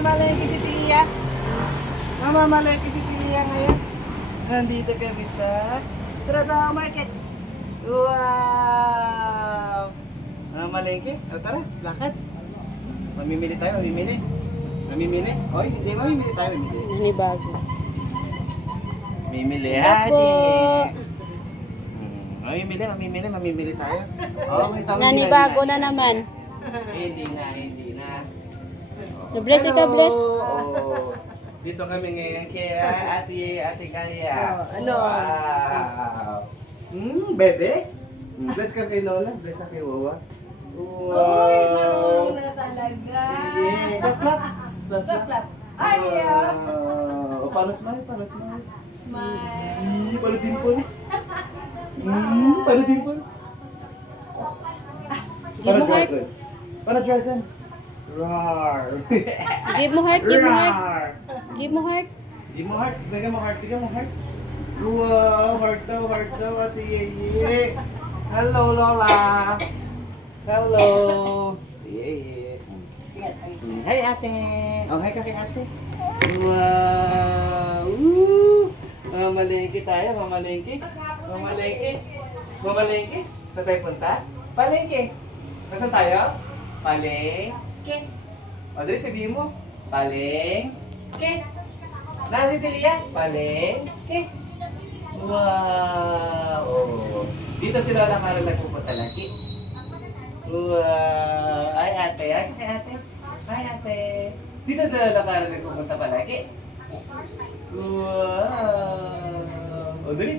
Namamalengke si Tia. Namamalengke si Tia ngayon. Nandito kami sa Trabaho Market. Wow! Namamalengke. O tara, lakad. Mamimili tayo, mamimili. Mamimili? Oy, hindi mamimili tayo, mamimili. Nanibago. Mamimili, Opo. Mamimili tayo. Oh, may tawag Nanibago na naman. Hindi na. Bless ito, bless. Oh, dito kami ngayon kay Ate Kaya. Ano? Wow. Bebe? Bless ka kay Lola, bless ka kay Wawa. Uy, marunong na talaga. Yeah, clap. Clap. Ay, Paano smile? Paano smile? Smile. Paano dimples? Paano dimples? Give mo heart. Dragon. Paano dragon? Roar. Give mo heart, give mo heart. Roar. Give mo heart. Give mo heart. Bigyan mo heart. Bigyan mo heart. Wow, heart daw, Ate Yeye. Hello, Lola. Hello. Yeye. Hi, ate. Oh, hi ka kay ate. Wow. Mamalengke tayo, mamalengke. Mamalengke. Saan tayo punta? Palengke. Nasaan tayo? Palengke. O, dali sabihin mo. Palengke. Nasa si Delia? Palengke. Wow. Oh. Dito si Lola Carol nagpupunta lagi. Wow. Ay, ate. Hi, ate. Dito si Lola Carol nagpupunta palagi. Wow. O, dali.